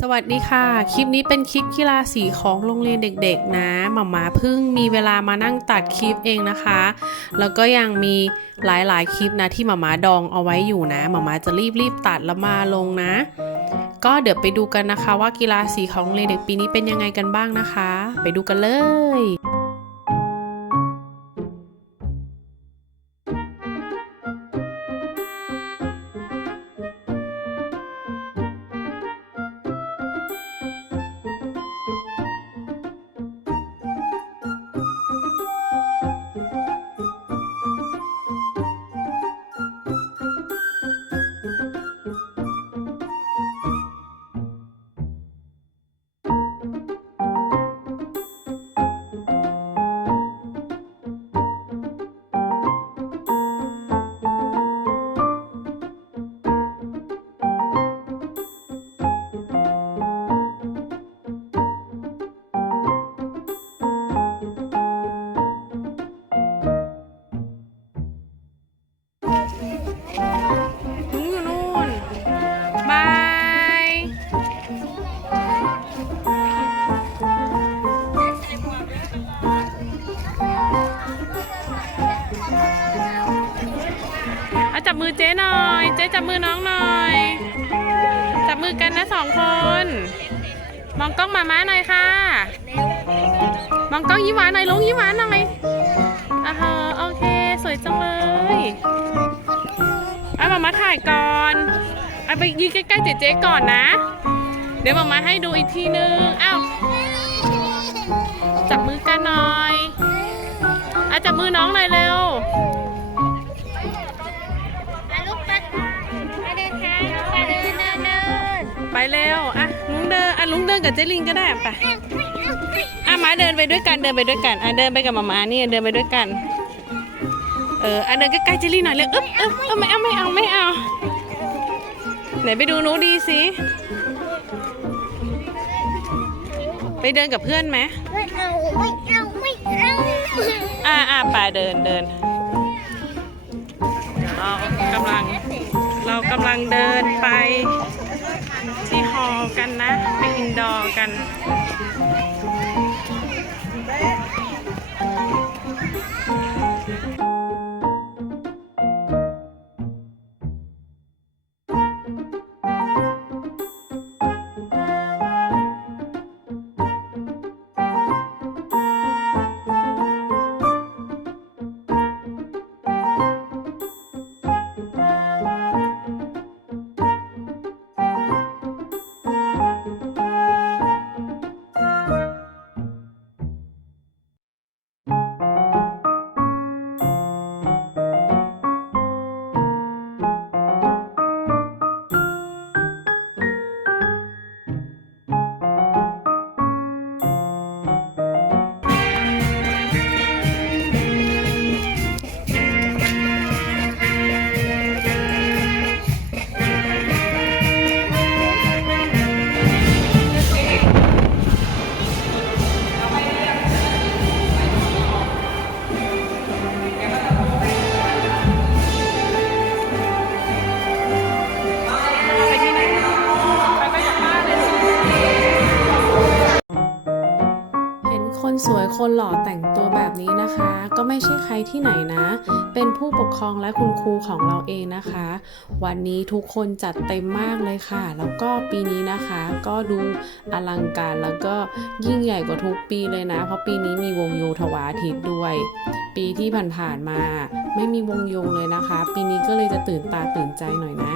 สวัสดีค่ะ คลิปนี้เป็นคลิปกีฬาสีของโรงเรียนเด็กๆนะหมามาเพิ่งมีเวลามานั่งตัดคลิปเองนะคะ แล้วก็ยังมีหลายๆคลิปนะที่หมามาดองเอาไว้อยู่นะหมามาจะรีบๆตัดแล้วมาลงนะ ก็เดี๋ยวไปดูกันนะคะว่ากีฬาสีของโรงเรียนเด็กปีนี้เป็นยังไงกันบ้างนะคะ ไปดูกันเลย สองคน มองกล้องมาม้าหน่อยค่ะ มองกล้องยิ้มหวานหน่อยลุงยิ้มหวานหน่อยอ่าฮะโอเค สวยจังเลยเอามามาถ่ายก่อนเอาไปยืนใกล้ๆเจ๊ๆก่อนนะ เดี๋ยวมามาให้ดูอีกทีนึงอ้าวจับมือกันหน่อยอาจับมือน้องหน่อยเร็ว ไปเร็วอะลุงเดินอะลุงเดินกับเจลิงก็ได้ไปอะมาเดินไปด้วยกันเดินไปด้วยกันอะเดินไปกับมามานี่เดินไปด้วยกัน เอออะเดินใกล้ๆเจลิงหน่อยเร็วอึ๊บอึ๊บเออไม่เอาไม่เอาไม่เอาไหนไปดูหนูดีสิไปเดินกับเพื่อนไหมไม่เอาไม่เอาไม่เอาอ่าอ่าไปเดินเดินเรากำลังเรากำลังเดินไป ที่ฮอล์กันนะ ไปอินดอร์กัน หล่อแต่งตัวแบบนี้นะคะ ก็ไม่ใช่ใครที่ไหนนะ เป็นผู้ปกครองและคุณครูของเราเองนะคะ วันนี้ทุกคนจัดเต็มมากเลยค่ะ แล้วก็ปีนี้นะคะ ก็ดูอลังการแล้วก็ยิ่งใหญ่กว่าทุกปีเลยนะ เพราะปีนี้มีวงโยธวาทิตด้วย ปีที่ผ่านๆมา ไม่มีวงโยเลยนะคะ ปีนี้ก็เลยจะตื่นตาตื่นใจหน่อยนะ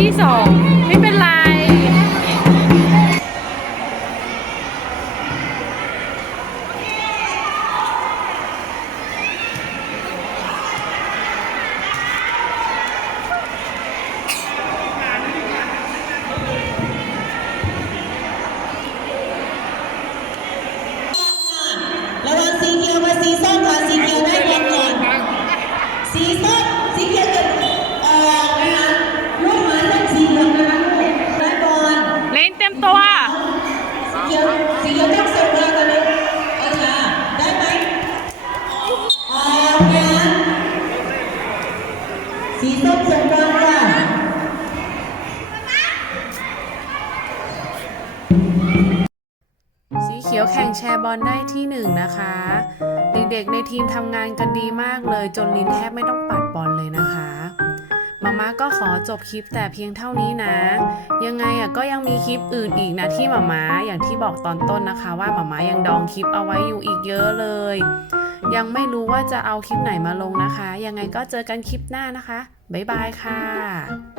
ที่สอง บอลได้ที่หนึ่งนะคะเด็กๆในทีมทำงานกันดีมากเลย จนลินแทบไม่ต้องปัดบอลเลยนะคะมาม่าก็ขอจบคลิปแต่เพียงเท่านี้นะ ยังไงอะก็ยังมีคลิปอื่นอีกนะที่มาม่าอย่างที่บอกตอนต้นนะคะ ว่ามาม่ายังดองคลิปเอาไว้อยู่อีกเยอะเลย ยังไม่รู้ว่าจะเอาคลิปไหนมาลงนะคะ ยังไงก็เจอกันคลิปหน้านะคะ บ๊ายบายค่ะ